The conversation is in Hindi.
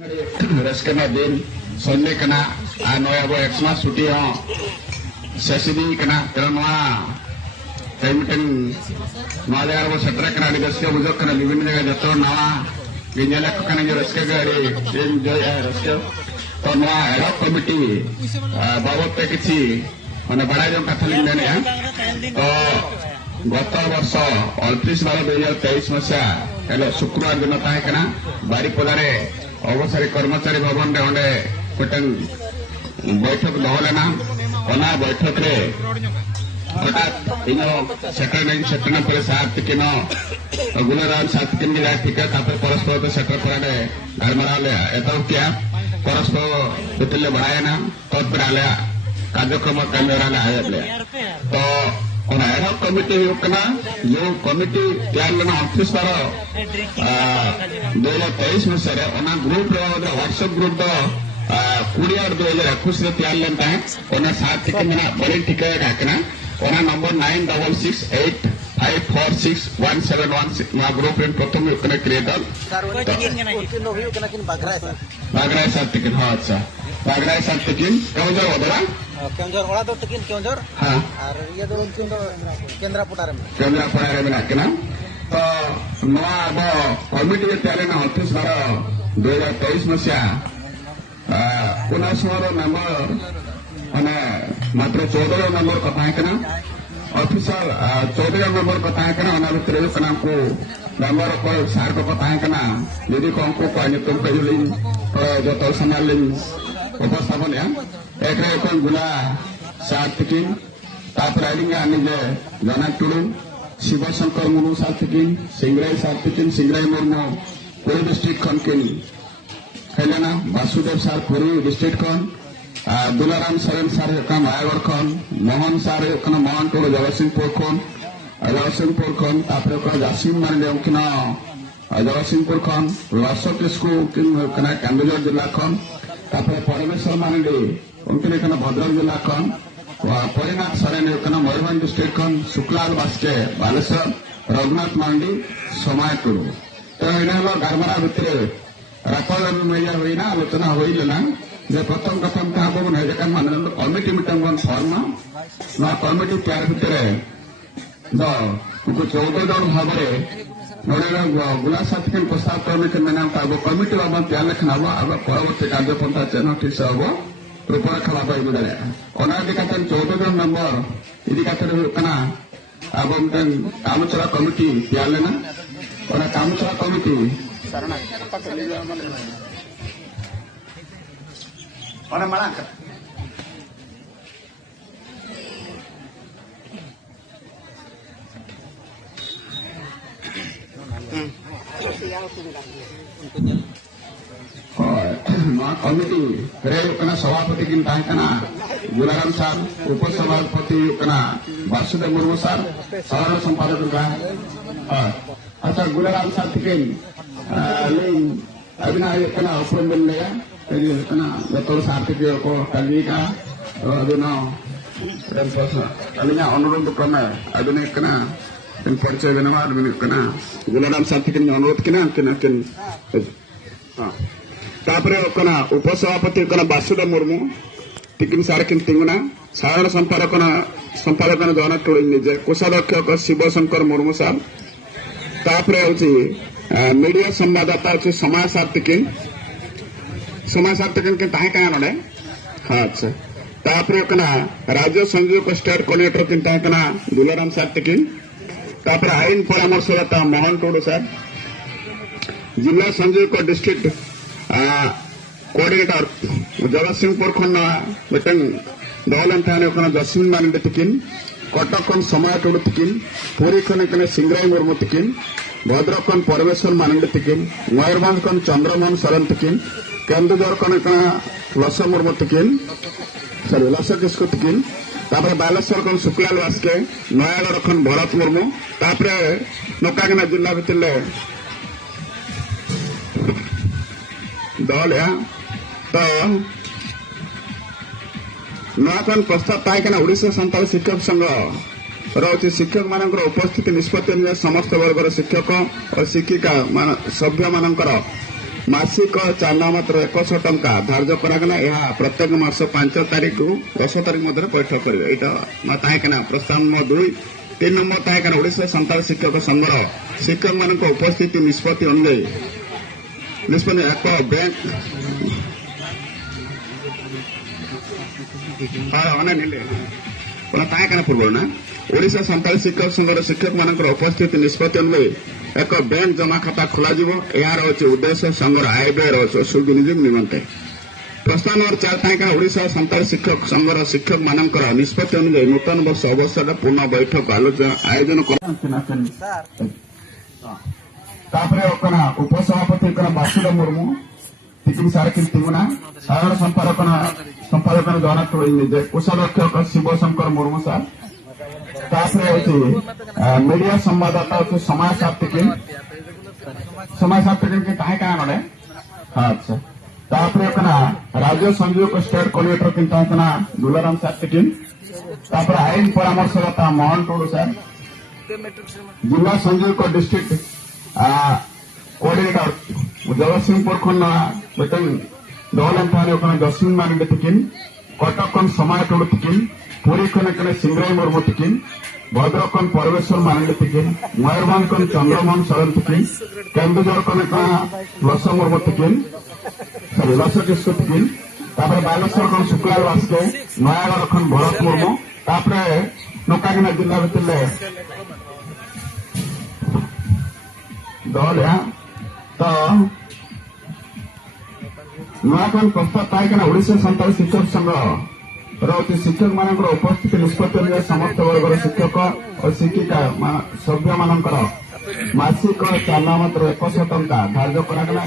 रस्कना दिन सन्ने कना आ नयाबो एक्समा छुट्टी हो सेसिदी कना तेरनवा टाइम नवा जगह वो सत्रह कना रस्के बुझो कना विभिन्न जगह जतो नवा गिंजला कना जो रस्के गाड़ी दिन जो रस्के तो नवा एडॉक कमिटी बाबत पे किसी माने बड़ा जो कथलिंग देने हैं तो गत वर्ष 29/12/2023 मसीहा हेले शुक्रवार दिन ताहे कना बारीपदारे अवसरी कर्मचारी भवन रे ओंडे कोटन बैठक दहलेना ओना बैठक रे हठात इनो सेक्रेटरी पर सात किन गुणराम सात किन गिरा ठीक है तापर परस्पर तो सेक्रेटरी रे घर मराले एतो क्या परस्पर बितले बढ़ाया ना तो बराले कार्यक्रम कैमराले आयले तो और एडॉक कमिटी होकना जो कमिटी तैयार लेना ऑफिस पर 2023 में सर ओना ग्रुप रे व्हाट्सएप ग्रुप दो 20/8/2021 रे तैयार लेता है ओना साथ के मेरा बड़ी टिका रखना ओना नंबर 9666546171 ना ग्रुप रे प्रथम होकना क्रिएटर सर ओने किन नो होकना किन बागराय साथ के हां अच्छा बागराय साथ के केवंझर होदरा केवंझर ओड़ा दो टिकिन केवंझर हां और ये दो उनकिन दो केंद्रापड़ा रे में केना तो नवा अब कमिटी के तैयार ना ऑफिस 2023 मसीहा 19 नंबर माने मात्र 14 नंबर कथा है कना ऑफिसर 14 नंबर कथा है कना ओना भितर कना को नंबर को सार को कथा है कना यदि को को तुम कहिली जो तो संभाल उपस्थापन या एक गुला सात किन तापर आइलिंग आनिजे जनक टुडू शिवशंकर मुर्मू सात किन सिंगराई मुर्मू पुरी डिस्ट्रिक्ट खन किन हेलेना वासुदेव सार पुरी डिस्ट्रिक्ट खन दुलाराम सरेन सार मायागढ़ खन मोहन सार मोहन टुडू जगतसिंहपुर खन तापर जासिम मारे उनकिन जगतसिंहपुर खन लसो किस्कू किन केन्दुझर जिला खन तापर परमेश्वर मानडी उनके भद्रक जिला खन परिनाथ सरेन मयूरभ डिस्ट्रिक्ट खन शुक्लाल बास्के बालेश्वर रघुनाथ मांडी समय टुडू तो इन गारमारा भितर रापल मैया होना आलोचना होना जे प्रथम क्या हम मानने कमिटी मीटिंग फर्म ना कमिटी तैयार भितर 14 जन भाव गुला साथी प्रस्ताव कमिटी बाबा तैयार लेखन हम आगे परवर्ती कार्यपंथा चेन ठीक से हम रूपरेखा बाबा ओना इदी 14 जन मेम्बर इदी अब कामचला कमिटी तैयार लेना ओना कामचला कमिटी माड़ा कमिटी रे सभापति किन गुलाराम सार उपसभापति वासुदेव मुर्मू सार साधारण संपादक अच्छा गुलाराम सार तिकिन अबिना उपन बन गया जतो सार तिकी को कली का अबिना अबिना अनुरोध क्रमे अबिना परिचय बेनवा गुलाराम सार तिकिन अनुरोध किना तापर उपसभापति वासुदेव मुर्मू तिकिन सार किन तिंगुना साधारण संपादक जनक टुडू निजे कोषाध्यक्ष शिवशंकर मुर्मू सार तापर मीडिया संवाददाता अच्छे समय सार तिकिन के ताहे क्या नडे हाँ अच्छा तापर राज्य संयोजक स्टेट कोऑर्डिनेटर किन ताहे दुलाराम सार तिकिन तापर आईन परामर्शदाता मोहन टुडू सार जिला संयोजक डिस्ट्रिक्ट कोऑर्डिनेटर जगतसिंहपुर खन मिटिंग दौलन थाने जस्मिन मानडे तिकिन कटक खन समय टुडू तिकिन पुरी खन सिंगराई मुर्मू तिकिन भद्रक खन परमेश्वर मानडे तिकिन मयूरभ खन चंद्रमोहन सरन तिकिन केन्दुझर खन लसो मुर्मू तिकिन सॉरी लसो किस्कू तिकिन तापर बालेश्वर खन शुक्लाल बास्के नयागढ़ खन भरत मुर्मू तापर नौकागिना जिला भितर दल तो नूतन प्रस्ताव पाई ओडिशा संताल शिक्षक संघ रही शिक्षक मान उपस्थिति निष्पत्ति समस्त वर्गर शिक्षक और शिक्षिका सभ्य मान मासिक चांदा मात्र 100 टंका धार्य करागला यह प्रत्येक मास 5 तारीख को 10 तारीख मध्य बैठक करेंगे यहाँ ताकना प्रस्ताव नंबर 2 3 नंबर ताकना ओडिशा संताल शिक्षक संघर शिक्षक मान उपस्थिति निष्पत्ति अनुयायी निष्पत्ति एक बैंक ताकना पूर्व ना ओडिशा संताल शिक्षक संघर शिक्षक मान उपस्थिति निष्पत्ति अनुयायी एक बैंक जमा खाता खोल यार उद्देश्य संघर आय व्यय सुविनियोग निमंते प्रस्ताव नंबर 4 ताकना ओडिशा संताल शिक्षक संघर शिक्षक मान निष्पत्ति अनुयायी नूतन वर्ष अवसर पुनः बैठक आलोचना आयोजन उपसभापति बासुदेव मुर्मू टिकिन सारकिन तिमुना साधारण संपादक जगन्नाथ निजे कोषाध्यक्ष शिवशंकर मुर्मू सार मीडिया संवाददाता समय साप्तिकिन के कहाँ नड़े अच्छा राज्य संयोजक स्टेट कोऑर्डिनेटर किंता दुलाराम साप्तिकिन आईन परामर्शदाता मोहन टोडू सर जिला संयोजक डिस्ट्रिक्ट कोऑर्डिनेटर जगतसिंहपुर खंड डोलन जस्मिन मानिंड तिकिन कटक समय टोडू तिकिन पुरी कने सिंगराई मुर्मू तिकिन भद्रक परमेश्वर मानिंड तिकिन मयूरभंज चंद्रमोहन सरन तिकिन केन्दुझर लस मुर्मू तिकिन सॉरी लस किस्कु तिकिन बालेश्वर शुक्लाल बास्के नयागढ़ भरत मुर्मू नौकागिना जिला भितर दल तो नुआकन प्रस्ताव पाइकना ओडिशा संताल शिक्षक संघ शिक्षक मान उपस्थिति निष्पत्ति समस्त वर्गर शिक्षक और शिक्षिका सभ्य मान मासिक चांदा मात्र 100 टंका धार्य करागला।